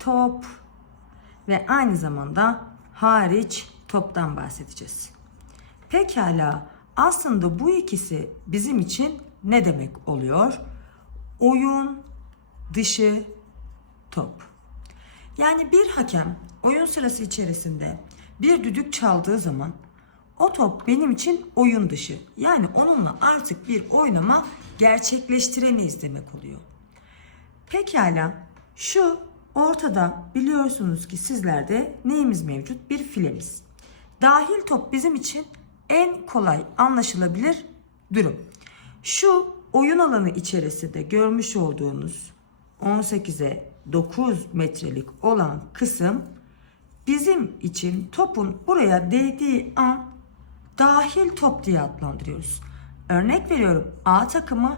top ve aynı zamanda hariç toptan bahsedeceğiz. Pekala aslında bu ikisi bizim için ne demek oluyor? Oyun dışı top. Yani bir hakem oyun sırası içerisinde bir düdük çaldığı zaman o top benim için oyun dışı. Yani onunla artık bir oynama gerçekleştiremeyiz demek oluyor. Pekala şu ortada biliyorsunuz ki sizlerde neyimiz mevcut? Bir filemiz. Dahil top bizim için en kolay anlaşılabilir durum. Şu oyun alanı içerisinde görmüş olduğunuz 18'e 9 metrelik olan kısım bizim için topun buraya değdiği an dahil top diye adlandırıyoruz. Örnek veriyorum A takımı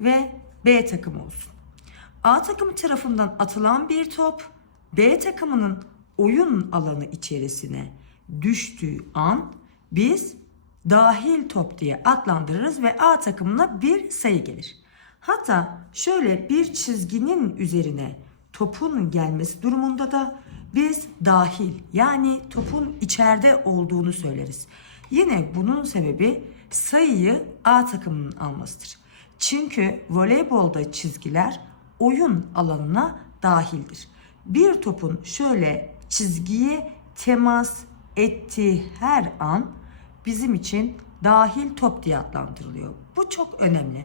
ve B takımı olsun. A takımı tarafından atılan bir top B takımının oyun alanı içerisine düştüğü an biz dahil top diye adlandırırız ve A takımına bir sayı gelir. Hatta şöyle bir çizginin üzerine topun gelmesi durumunda da biz dahil yani topun içeride olduğunu söyleriz. Yine bunun sebebi sayıyı A takımının almasıdır. Çünkü voleybolda çizgiler oyun alanına dahildir. Bir topun şöyle çizgiye temas ettiği her an bizim için dahil top diye adlandırılıyor. Bu çok önemli.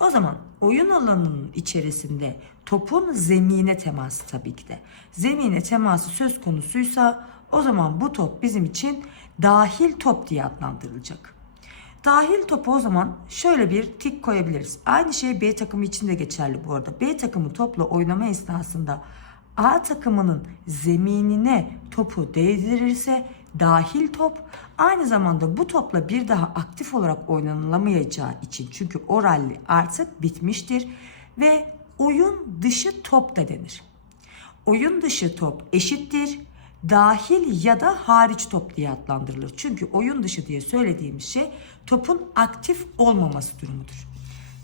O zaman oyun alanının içerisinde topun zemine teması tabii ki de. Zemine teması söz konusuysa o zaman bu top bizim için dahil top diye adlandırılacak. Dahil topu o zaman şöyle bir tik koyabiliriz. Aynı şey B takımı için de geçerli bu arada. B takımı topla oynama esnasında A takımının zeminine topu değdirirse dahil top aynı zamanda bu topla bir daha aktif olarak oynanılamayacağı için çünkü o ralli artık bitmiştir ve oyun dışı top da denir. Oyun dışı top eşittir dahil ya da hariç top diye adlandırılır. Çünkü oyun dışı diye söylediğimiz şey topun aktif olmaması durumudur.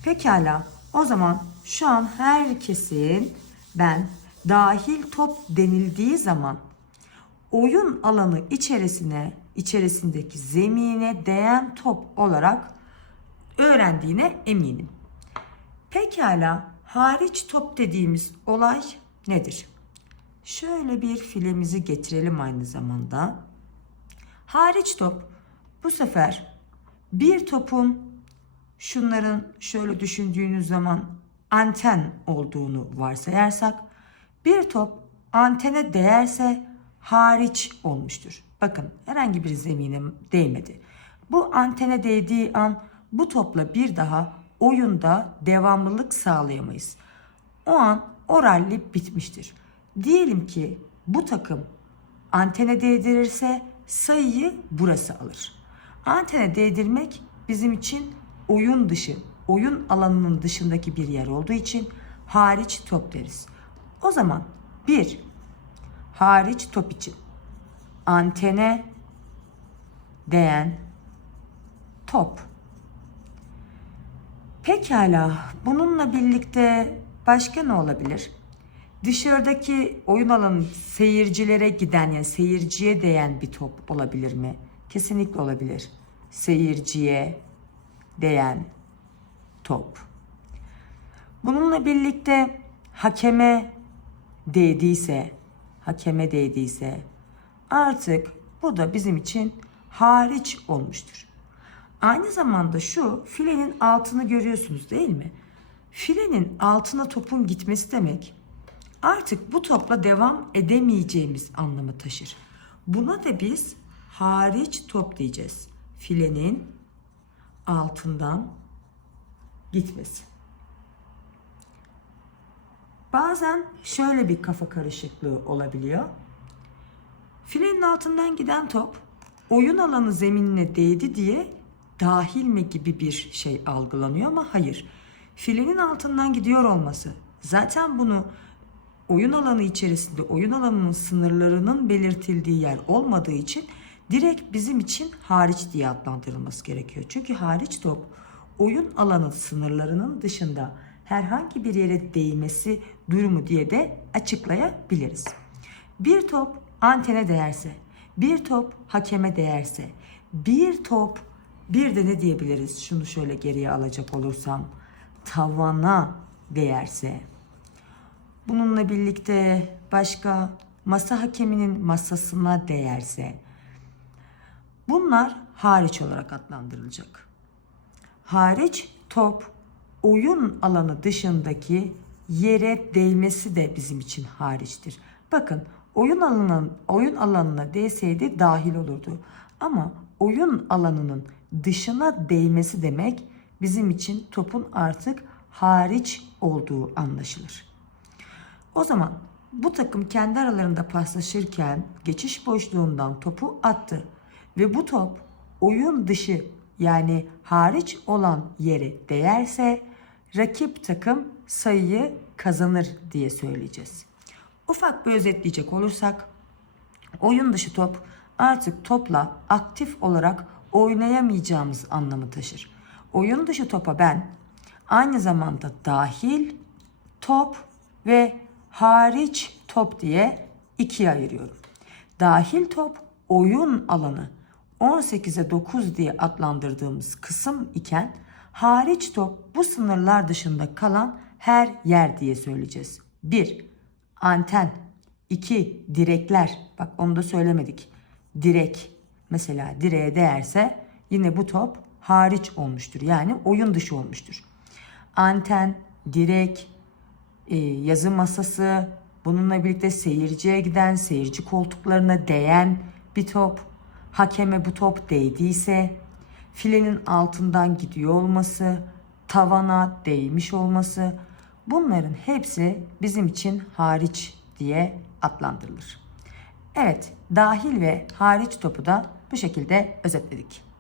Pekala o zaman şu an herkesin ben dahil top denildiği zaman oyun alanı içerisine içerisindeki zemine değen top olarak öğrendiğine eminim. Pekala hariç top dediğimiz olay nedir? Şöyle bir filemizi getirelim aynı zamanda. Hariç top bu sefer bir topun şunların şöyle düşündüğünüz zaman anten olduğunu varsayarsak bir top antene değerse hariç olmuştur. Bakın herhangi bir zemine değmedi. Bu antene değdiği an bu topla bir daha oyunda devamlılık sağlayamayız. O an o ralli bitmiştir. Diyelim ki bu takım antene değdirirse sayıyı burası alır. Antene değdirmek bizim için oyun dışı, oyun alanının dışındaki bir yer olduğu için hariç top deriz. O zaman bir hariç top için antene değen top. Pekala bununla birlikte başka ne olabilir? Dışarıdaki oyun alanı seyircilere giden yani seyirciye değen bir top olabilir mi? Kesinlikle olabilir. Seyirciye değen top. Bununla birlikte hakeme değdiyse, hakeme değdiyse artık bu da bizim için hariç olmuştur. Aynı zamanda şu filenin altını görüyorsunuz değil mi? Filenin altına topun gitmesi demek artık bu topla devam edemeyeceğimiz anlamı taşır. Buna da biz hariç top diyeceğiz. Filenin altından gitmesi. Bazen şöyle bir kafa karışıklığı olabiliyor. Filenin altından giden top oyun alanı zeminine değdi diye dahil mi gibi bir şey algılanıyor ama hayır. Filenin altından gidiyor olması zaten bunu oyun alanı içerisinde oyun alanının sınırlarının belirtildiği yer olmadığı için direkt bizim için hariç diye adlandırılması gerekiyor. Çünkü hariç top oyun alanı sınırlarının dışında herhangi bir yere değmesi durumu diye de açıklayabiliriz. Bir top antene değerse, bir top hakeme değerse, bir top bir de ne diyebiliriz? Şunu şöyle geriye alacak olursam tavana değerse. Bununla birlikte başka masa hakeminin masasına değerse bunlar hariç olarak adlandırılacak. Hariç top oyun alanı dışındaki yere değmesi de bizim için hariçtir. Bakın oyun alanının oyun alanına değseydi dahil olurdu. Ama oyun alanının dışına değmesi demek bizim için topun artık hariç olduğu anlaşılır. O zaman bu takım kendi aralarında paslaşırken geçiş boşluğundan topu attı ve bu top oyun dışı yani hariç olan yere değerse rakip takım sayıyı kazanır diye söyleyeceğiz. Ufak bir özetleyecek olursak oyun dışı top artık topla aktif olarak oynayamayacağımız anlamı taşır. Oyun dışı topa ben aynı zamanda dahil top ve hariç top diye ikiye ayırıyorum. Dahil top oyun alanı 18'e 9 diye adlandırdığımız kısım iken hariç top bu sınırlar dışında kalan her yer diye söyleyeceğiz. 1. Anten 2. Direkler. Bak onu da söylemedik. Direk. Mesela direğe değerse yine bu top hariç olmuştur. Yani oyun dışı olmuştur. Anten, direk, e, yazı masası, bununla birlikte seyirciye giden, seyirci koltuklarına değen bir top, hakeme bu top değdiyse, filenin altından gidiyor olması, tavana değmiş olması, bunların hepsi bizim için hariç diye adlandırılır. Evet, dahil ve hariç topu da bu şekilde özetledik.